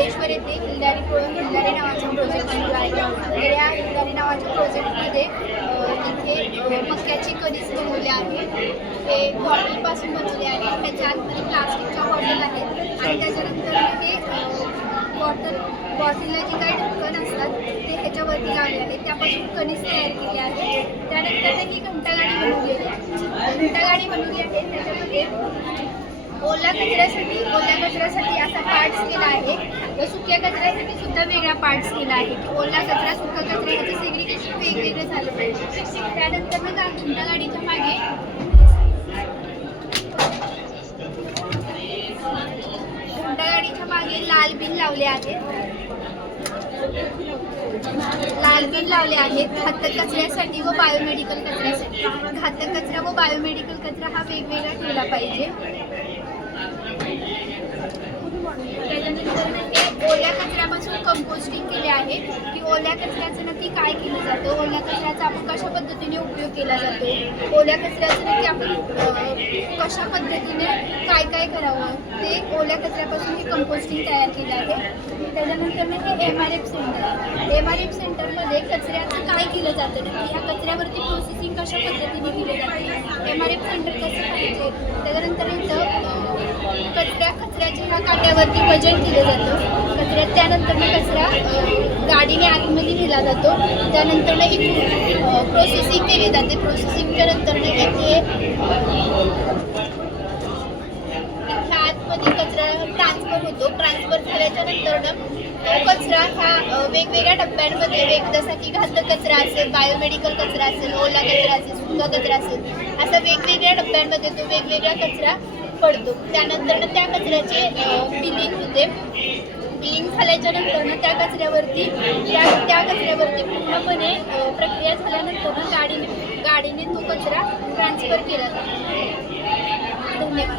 महाबळेश्वर येथे हिल्लारी प्रो हिल्लारी नावाचा प्रोजेक्ट सुरू आहे. तर या हिल्लारी नावाच्या प्रोजेक्टमध्ये इथे अ, मक्याचे कणीस बनवले आहे. हे बॉटलपासून बनवले आहे. त्याच्या आतमध्ये प्लास्टिकच्या बॉटल आहेत. आणि त्याच्यानंतर हे बॉटल बॉटलला जे काही ढक्कन असतात ते ह्याच्यावरती लावले आहेत त्यापासून कणीस तयार केले आहे. त्यानंतर ही घंटागाडी बनवलेली आहे. घंटागाडी बनवली आहे. त्याच्यामध्ये ओला कचऱ्यासाठी ओल्या कचऱ्यासाठी असा पार्ट्स केला आहे. व सुक्या कचऱ्यासाठी सुद्धा वेगळा पार्ट्स केला आहे. की ओला कचरा सुका कचरा ह्याचं सेग्रिगेशन वेगवेगळं झालं पाहिजे. त्यानंतर मग घंटा गाडीच्या मागे. घंटा गाडीच्या मागे लाल बिल लावले आहेत. लाल बिल लावले आहेत. घातक कचऱ्यासाठी व बायोमेडिकल कचऱ्यासाठी. घातक कचरा व बायोमेडिकल कचरा हा वेगवेगळा ठेवला पाहिजे त्याच्यानंतर हे ओल्या कचऱ्यापासून कंपोस्टिंग केले आहे की ओल्या कचऱ्याचं नक्की काय केलं जातं? ओल्या कचऱ्याचा आपण कशा पद्धतीने उपयोग केला जातो? ओल्या कचऱ्याचं नक्की आपण कशा पद्धतीने काय काय करावं? ते ओल्या कचऱ्यापासून हे कंपोस्टिंग तयार केलं आहे. त्याच्यानंतर हे M R F centre M R F सेंटरमध्ये कचऱ्याचं काय केलं जातं? नक्की ह्या कचऱ्यावरती प्रोसेसिंग कशा पद्धतीने केली जाते? एम आर एफ सेंटर कसं पाहिजे? त्याच्यानंतर इथं कचऱ्या कचऱ्याच्या ह्या काट्यावरती वजन केलं जातं. कचऱ्यात त्यानंतर कचरा गाडीने आतमध्ये नेला जातो. त्यानंतर एक प्रोसेसिंग केली जाते. प्रोसेसिंगच्या नंतर इथे आतमध्ये कचरा ट्रान्सफर होतो. ट्रान्सफर झाल्याच्यानंतर तो कचरा ह्या वेगवेगळ्या टप्प्यांमध्ये वेग जसा की घातक कचरा असेल बायोमेडिकल कचरा असेल ओला कचरा असेल सुका कचरा असेल असा वेगवेगळ्या टप्प्यांमध्ये तो वेगवेगळा कचरा पडतो. त्यानंतर त्या कचऱ्याचे बिलिंग होते. बिलिंग झाल्याच्यानंतर त्या कचऱ्यावरती त्या त्या कचऱ्यावरती पूर्णपणे प्रक्रिया झाल्यानंतर गाडीने गाडीने तो कचरा ट्रान्सफर केला जातो. धन्यवाद.